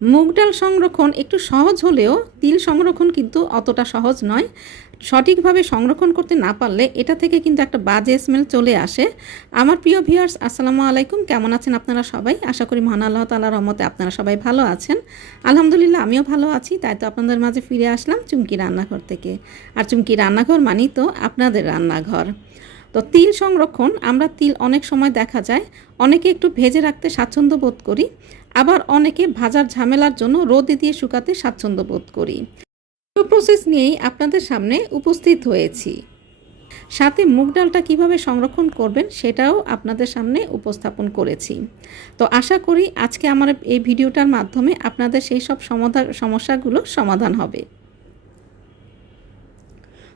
মুগ ডাল সংরক্ষণ একটু সহজ হলেও তিল সংরক্ষণ কিন্তু অতটা সহজ নয়। সঠিকভাবে সংরক্ষণ করতে না পারলে এটা থেকে কিন্তু একটা বাজে স্মেল চলে আসে। আমার প্রিয় ভিউয়ার্স আসসালামু আলাইকুম। কেমন আছেন আপনারা সবাই? আশা করি মহান আল্লাহ তালার রহমতে আপনারা সবাই ভালো আছেন। আলহামদুলিল্লাহ, আমিও ভালো আছি। তাই তো আপনাদের মাঝে ফিরে আসলাম চুমকি রান্নাঘর থেকে। আর চুমকি রান্নাঘর মানেই তো আপনাদের রান্নাঘর। তো তিল সংরক্ষণ, আমরা তিল অনেক সময় দেখা যায়, অনেকে একটু ভেজে রাখতে স্বাচ্ছন্দ্য বোধ করি। আবার অনেকে ভাজার ঝামেলার জন্য রোদে দিয়ে শুকাতে স্বাচ্ছন্দ্য বোধ করি। প্রসেস নিয়েই আপনাদের সামনে উপস্থিত হয়েছি। সাথে মুগ ডালটা কীভাবে সংরক্ষণ করবেন সেটাও আপনাদের সামনে উপস্থাপন করেছি। তো আশা করি আজকে আমার এই ভিডিওটার মাধ্যমে আপনাদের সেই সব সমস্যাগুলো সমাধান হবে।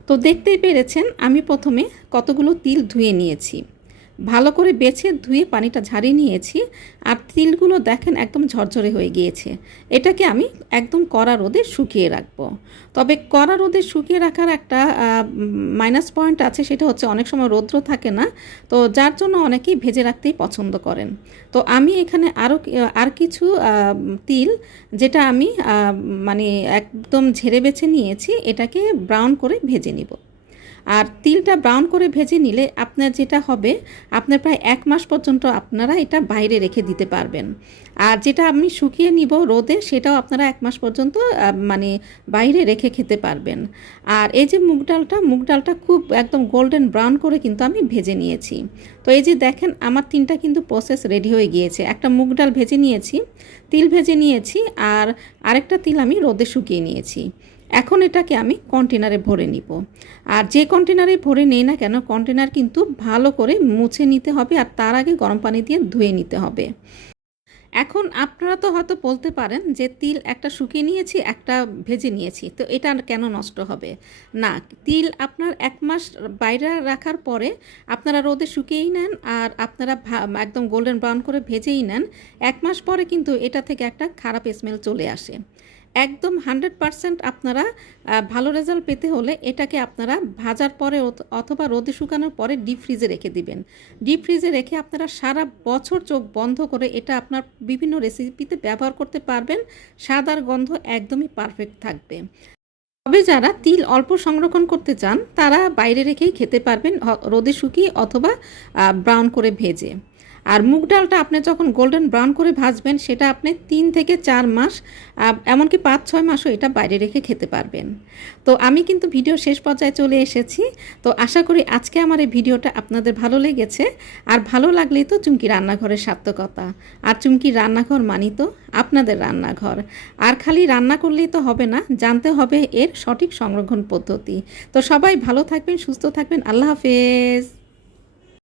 তো দেখতেই পেরেছেন, আমি প্রথমে কতগুলো তিল ধুয়ে নিয়েছি। ভালো করে বেছে ধুয়ে পানিটা ঝারিয়ে নিয়েছি আর তিলগুলো দেখেন একদম ঝরঝরে হয়ে গিয়েছে। এটাকে আমি একদম কড়া রোদে শুকিয়ে রাখব। তবে কড়া রোদে শুকিয়ে রাখার একটা মাইনাস পয়েন্ট আছে, সেটা হচ্ছে অনেক সময় রৌদ্র থাকে না, তো যার জন্য অনেকেই ভেজে রাখতেই পছন্দ করেন। তো আমি এখানে আরও আর কিছু তিল যেটা আমি মানে একদম ঝেড়ে বেছে নিয়েছি, এটাকে ব্রাউন করে ভেজে নিব। আর তিলটা ব্রাউন করে ভেজে নিলে আপনার যেটা হবে, আপনার প্রায় এক মাস পর্যন্ত আপনারা এটা বাইরে রেখে দিতে পারবেন। আর যেটা আমি শুকিয়ে নিব রোদে, সেটাও আপনারা এক মাস পর্যন্ত মানে বাইরে রেখে খেতে পারবেন। আর এই যে মুগ ডালটা মুগ ডালটা খুব একদম গোল্ডেন ব্রাউন করে কিন্তু আমি ভেজে নিয়েছি। তো এই যে দেখেন, আমার তিনটা কিন্তু প্রসেস রেডি হয়ে গিয়েছে। একটা মুগ ডাল ভেজে নিয়েছি, তিল ভেজে নিয়েছি, আর আরেকটা তিল আমি রোদে শুকিয়ে নিয়েছি। এখন এটাকে আমি কন্টেনারে ভরে নিব। আর যে কন্টেনারে ভরে নেই না কেন, কন্টেনার কিন্তু ভালো করে মুছে নিতে হবে আর তার আগে গরম পানি দিয়ে ধুয়ে নিতে হবে। এখন আপনারা তো হয়তো বলতে পারেন যে তিল একটা শুকিয়ে নিয়েছি, একটা ভেজে নিয়েছি, তো এটা কেন নষ্ট হবে? না, তিল আপনার এক মাস বাইরে রাখার পরে আপনারা রোদে শুকিয়েই নেন আর আপনারা একদম গোল্ডেন ব্রাউন করে ভেজেই নেন, এক মাস পরে কিন্তু এটা থেকে একটা খারাপ স্মেল চলে আসে। একদম হান্ড্রেড পারসেন্ট আপনারা ভালো রেজাল্ট পেতে হলে এটাকে আপনারা ভাজার পরে অথবা রোদে শুকানোর পরে ডিপ ফ্রিজে রেখে দিবেন। ডিপ ফ্রিজে রেখে আপনারা সারা বছর চোখ বন্ধ করে এটা আপনার বিভিন্ন রেসিপিতে ব্যবহার করতে পারবেন। স্বাদ আর গন্ধ একদমই পারফেক্ট থাকবে। তবে যারা তিল অল্প সংরক্ষণ করতে চান, তারা বাইরে রেখেই খেতে পারবেন রোদে শুকিয়ে অথবা ব্রাউন করে ভেজে। আর মুগ ডালটা আপনি যখন গোল্ডেন ব্রাউন করে ভাজবেন, সেটা আপনি তিন থেকে চার মাস এমনকি পাঁচ, ছয় মাসও এটা বাইরে রেখে খেতে পারবেন। তো আমি কিন্তু ভিডিও শেষ পর্যায়ে চলে এসেছি। তো আশা করি আজকে আমার এই ভিডিওটা আপনাদের ভালো লেগেছে। আর ভালো লাগলেই তো চুমকি রান্নাঘরের সার্থকতা। আর চুমকি রান্নাঘর মানি তো আপনাদের রান্নাঘর। আর খালি রান্না করলেই তো হবে না, জানতে হবে এর সঠিক সংরক্ষণ পদ্ধতি। তো সবাই ভালো থাকবেন, সুস্থ থাকবেন। আল্লাহ হাফেজ।